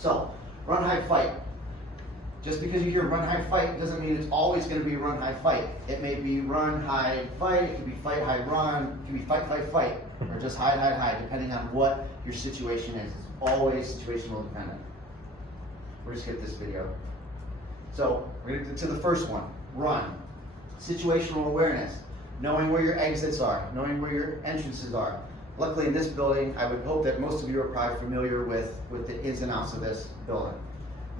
So, run, hide, fight. Just because you hear run, hide, fight doesn't mean it's always going to be run, hide, fight. It may be run, hide, fight. It could be fight, hide, run. It could be fight, fight, fight. Or just hide, hide, hide, depending on what your situation is. It's always situational dependent. We're just skip this video. So, we're going to get to the first one. Run. Situational awareness. Knowing where your exits are. Knowing where your entrances are. Luckily in this building, I would hope that most of you are probably familiar with the ins and outs of this building.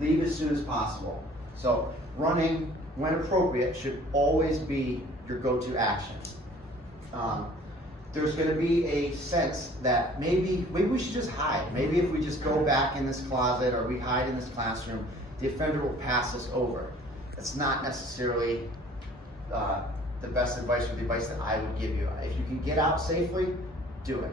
Leave as soon as possible. So running, when appropriate, should always be your go-to action. There's going to be a sense that maybe we should just hide. Maybe if we just go back in this closet or we hide in this classroom, the offender will pass us over. That's not necessarily the best advice or the advice that I would give you. If you can get out safely, do it.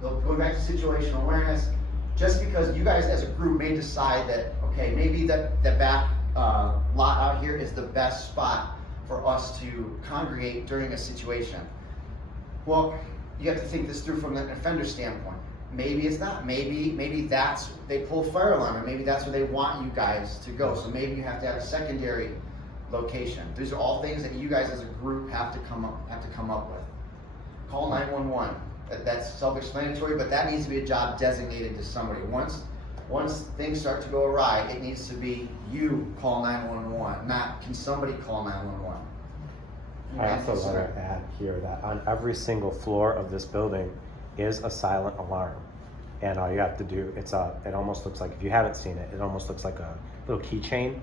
So going back to situational awareness, just because you guys as a group may decide that, okay, maybe that back lot out here is the best spot for us to congregate during a situation. Well, you have to think this through from an offender standpoint. Maybe it's not. Maybe that's, they pull fire alarm, and maybe that's where they want you guys to go. So maybe you have to have a secondary location. These are all things that you guys as a group have to come up with. Call 911. That's self-explanatory, but that needs to be a job designated to somebody. Once things start to go awry, it needs to be you call 911, not can somebody call 911. I also want to add here that on every single floor of this building is a silent alarm. And all you have to do, it almost looks like, if you haven't seen it, it almost looks like a little keychain.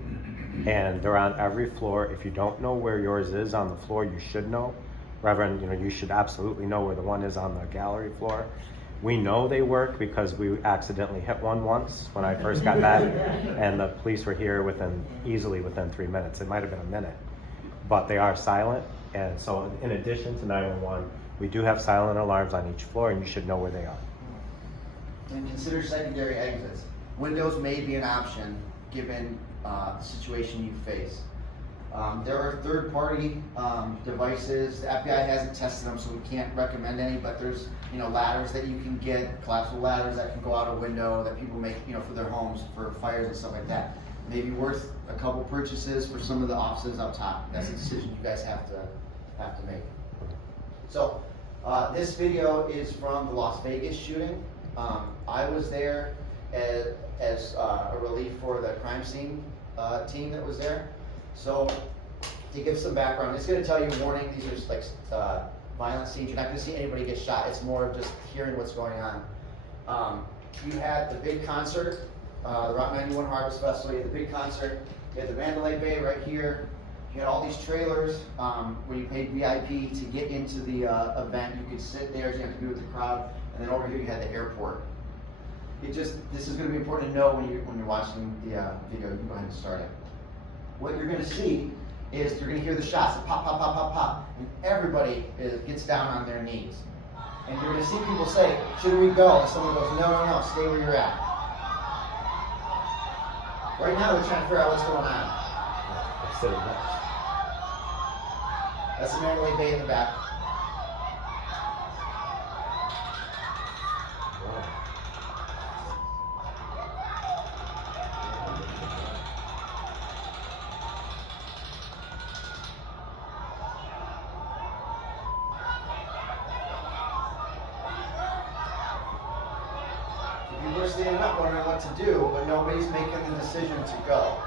And they're on every floor. If you don't know where yours is on the floor, you should know. Reverend, you should absolutely know where the one is on the gallery floor. We know they work because we accidentally hit one once when I first got back, and the police were here easily within 3 minutes. It might have been a minute, but they are silent. And so in addition to 911, we do have silent alarms on each floor, and you should know where they are. And consider secondary exits. Windows may be an option given the situation you face. There are third-party devices. The FBI hasn't tested them, so we can't recommend any, but there's ladders that you can get, collapsible ladders that can go out a window that people make for their homes for fires and stuff like that. Maybe worth a couple purchases for some of the offices up top. That's a decision you guys have to make. So this video is from the Las Vegas shooting. I was there as a relief for the crime scene team that was there. So, to give some background, it's going to tell you, warning, these are just like violent scenes. You're not going to see anybody get shot. It's more of just hearing what's going on. You had the big concert, the Route 91 Harvest Festival. You had the big concert. You had the Mandalay Bay right here. You had all these trailers where you paid VIP to get into the event. You could sit there, so you have to be with the crowd. And then over here you had the airport. This is going to be important to know when you're watching the video. You can go ahead and start it. What you're going to see is you're going to hear the shots, pop, pop, pop, pop, pop, and everybody gets down on their knees. And you're going to see people say, should we go? And someone goes, no, no, no, stay where you're at. Right now we're trying to figure out what's going on. That's the Mandalay Bay in the back. We're standing up wondering what to do, but nobody's making the decision to go.